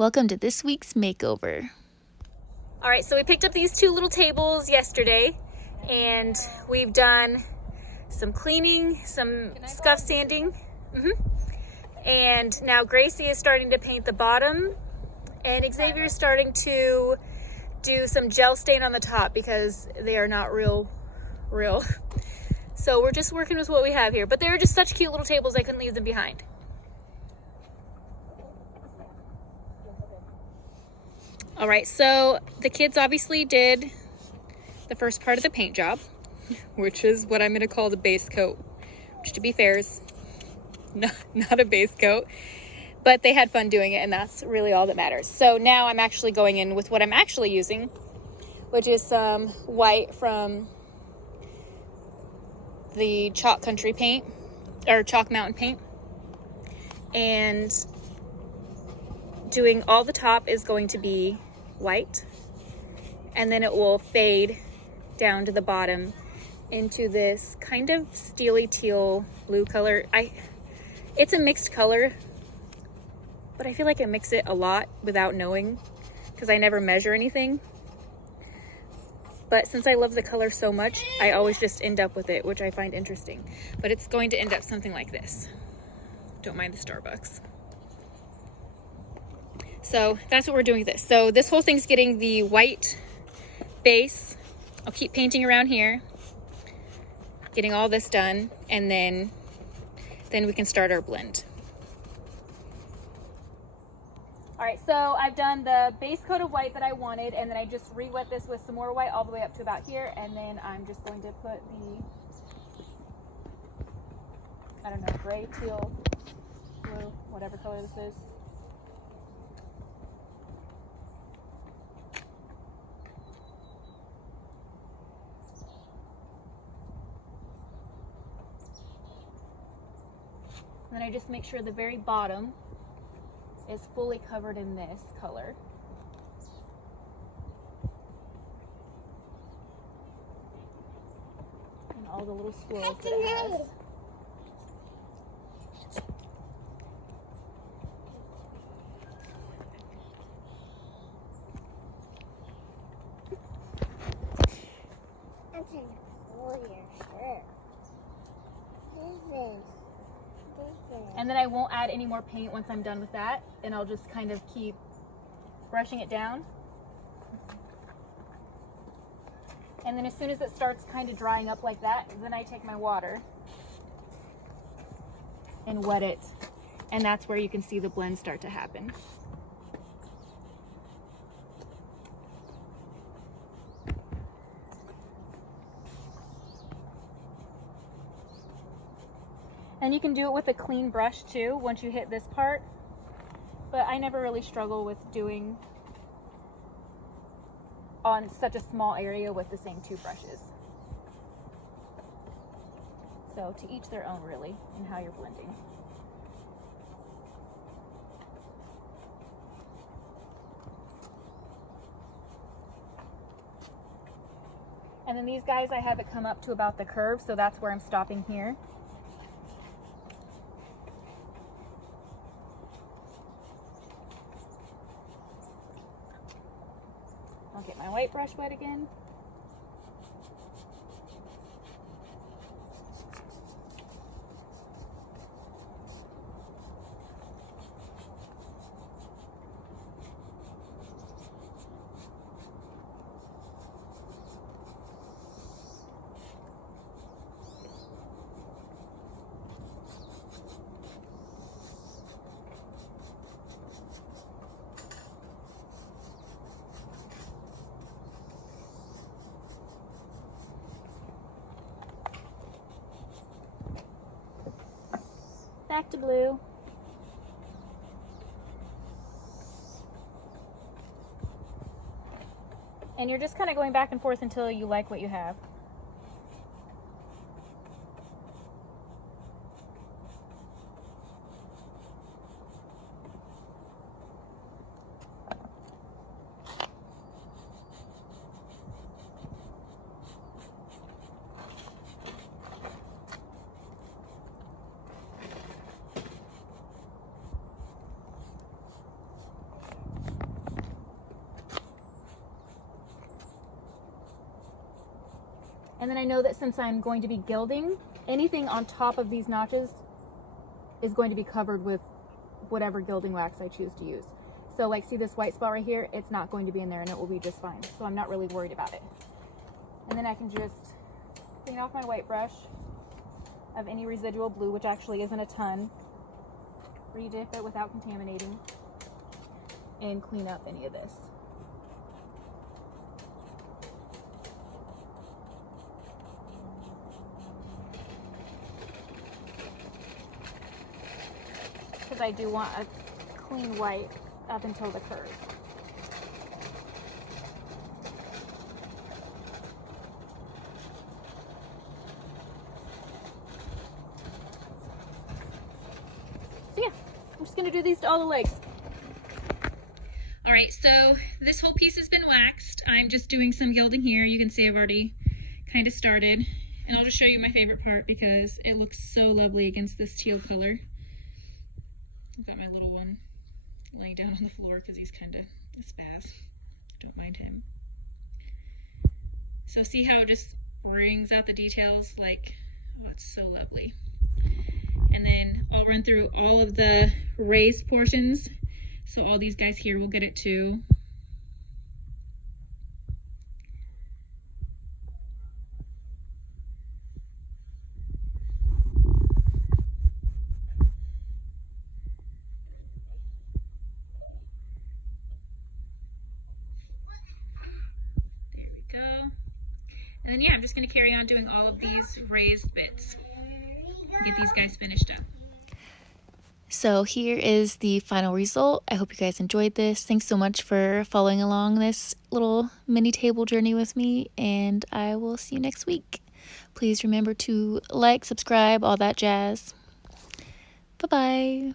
Welcome to this week's makeover. All right, so we picked up these two little tables yesterday and we've done some cleaning, some scuff sanding. And now Gracie is starting to paint the bottom and Xavier is starting to do some gel stain on the top because they are not real. So we're just working with what we have here, but they're just such cute little tables, I couldn't leave them behind. All right, so the kids obviously did the first part of the paint job, which is what I'm gonna call the base coat, which to be fair is not a base coat, but they had fun doing it and that's really all that matters. So now I'm actually going in with what I'm actually using, which is some white from the Chalk Country paint, or Chalk Mountain paint, and doing all the top is going to be white, and then it will fade down to the bottom into this kind of steely teal blue color. It's a mixed color, but I feel like I mix it a lot without knowing because I never measure anything. But since I love the color so much, I always just end up with it, which I find interesting. But it's going to end up something like this. Don't mind the Starbucks. So that's what we're doing with this. So this whole thing's getting the white base. I'll keep painting around here, getting all this done, and then we can start our blend. All right, so I've done the base coat of white that I wanted, and then I just re-wet this with some more white all the way up to about here, and then I'm just going to put the, I don't know, gray, teal, blue, whatever color this is. And then I just make sure the very bottom is fully covered in this color. And all the little swirls that it has. And then I won't add any more paint once I'm done with that, and I'll just kind of keep brushing it down. And then as soon as it starts kind of drying up like that, then I take my water and wet it, and that's where you can see the blend start to happen. And you can do it with a clean brush too once you hit this part, but I never really struggle with doing on such a small area with the same two brushes. So to each their own really in how you're blending. And then these guys, I have it come up to about the curve, so that's where I'm stopping here. I'll get my white brush wet again. Back to blue. And you're just kind of going back and forth until you like what you have. And then I know that since I'm going to be gilding, anything on top of these notches is going to be covered with whatever gilding wax I choose to use. So like, see this white spot right here? It's not going to be in there and it will be just fine. So I'm not really worried about it. And then I can just clean off my white brush of any residual blue, which actually isn't a ton. Redip it without contaminating and clean up any of this. Because I do want a clean white up until the curve. So yeah, I'm just gonna do these to all the legs. All right, so this whole piece has been waxed. I'm just doing some gilding here. You can see I've already kind of started. And I'll just show you my favorite part because it looks so lovely against this teal color. I've got my little one laying down on the floor because he's kind of a spaz. Don't mind him. So see how it just brings out the details? Like, oh, it's so lovely. And then I'll run through all of the raised portions. So all these guys here will get it too. There we go. And then yeah, I'm just gonna carry on doing all of these raised bits. Get these guys finished up. So here is the final result. I hope you guys enjoyed this. Thanks so much for following along this little mini table journey with me, and I will see you next week. Please remember to like, subscribe, all that jazz. Bye-bye.